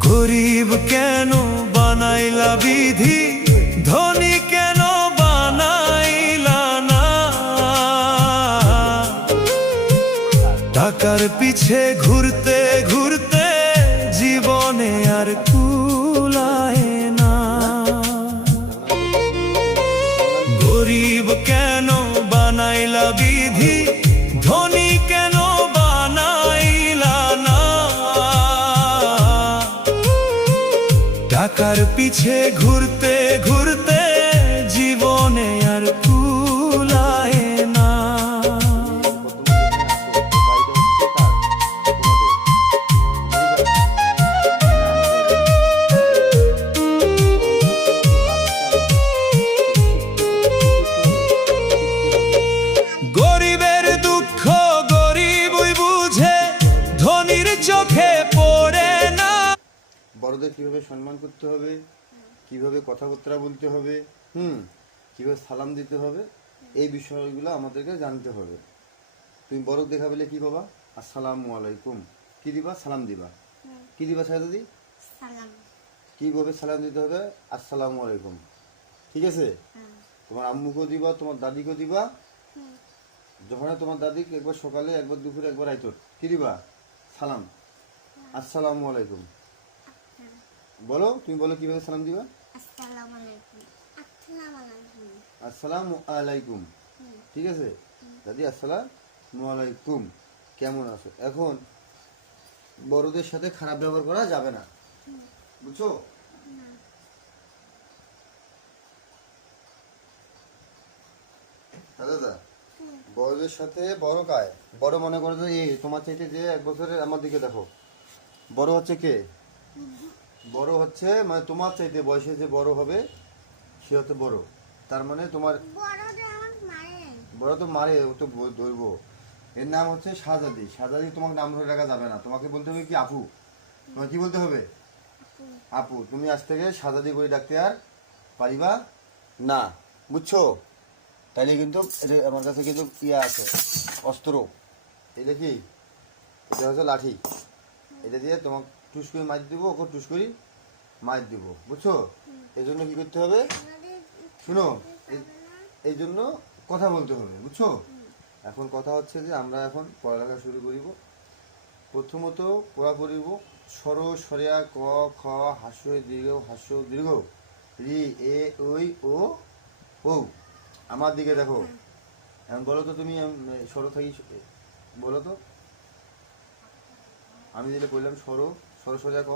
গরিব কেন বানাইলা বিধি, ধনী কেন বানাইলা না। টাকার পিছে ঘুরতে ঘুরতে জীবনে আর কুলায় না। গরিব কেন বানাইলা বিধি, ধনী কেন বানাইলা না। টাকার পিছে ঘুরতে ঘুরতে জীবনে আর কুলায় না। গরিবের দুঃখ গরিবই বুঝে, ধনীর চোখে পড়ে না। বড়দের কিভাবে সম্মান করতে হবে, কিভাবে কথাবার্তা বলতে হবে, কিভাবে সালাম দিতে হবে, এই বিষয়গুলো আমাদেরকে জানতে হবে। তুমি বড় দেখা পেলে কি বাবা, আসসালামু আলাইকুম, কি দিবা, সালাম দিবা। কি দিবা সাহেদি, সালাম। কিভাবে সালাম দিতে হবে, আসসালামু আলাইকুম। ঠিক আছে, তোমার আম্মুকেও দিবা, তোমার দাদিকেও দিবা। যখন তোমার দাদিকে একবার সকালে, একবার দুপুরে, একবার রাইতর কি দিবা, সালাম, আসসালামু আলাইকুম। বলো, তুমি বলো কিভাবে সালাম দিবা। আসসালামু আলাইকুম। আসসালামু আলাইকুম। আসসালামু আলাইকুম। ঠিক আছে দাদি, আসসালামু আলাইকুম, কেমন আছো। এখন বড়দের সাথে খারাপ ব্যবহার করা যাবে না, বুঝছো। দাদা, বড়দের সাথে বড় কায়, বড় মনে করো যে এই তোমার চাইতে যে 1 বছরের, আমার দিকে দেখো, বড় হচ্ছে কে, বড় হচ্ছে মানে তোমার চাইতে বয়সে যে বড় হবে সে হচ্ছে বড়। তার মানে তোমার বড় তো মারে, ও তো ধরবো। এর নাম হচ্ছে শাহজাদি। শাহজাদি তোমাকে নাম ধরে রাখা যাবে না, তোমাকে বলতে হবে কি, আপু। তোমাকে কি বলতে হবে, আপু। তুমি আজ থেকে শাহজাদি করে ডাকতে আর পারিবা না, বুঝছো। তাইলে কিন্তু আমার কাছে কিন্তু ইয়া আছে, অস্ত্র। এটা কি, এটা হচ্ছে লাঠি। এটা দিয়ে তোমাকে টুস করে মাছ দিব, ওকে টুস করি মাছ দিব, বুঝছো। এই জন্য কি করতে হবে, শুনো, এই জন্য কথা বলতে হবে, বুঝছো। এখন কথা হচ্ছে যে আমরা এখন পড়ালেখা শুরু করিব। প্রথমত পড়া করিব স্বর, সরিয়া, ক, খ, হাস্য, দীর্ঘ, হাস্য, দীর্ঘ, রি, এ, ওই, ও, ও। আমার দিকে দেখো, এখন বলো তো তুমি, স্বর থাকি বলো তো। আমি যেটা বললাম স্বর, সরিয়া, ক।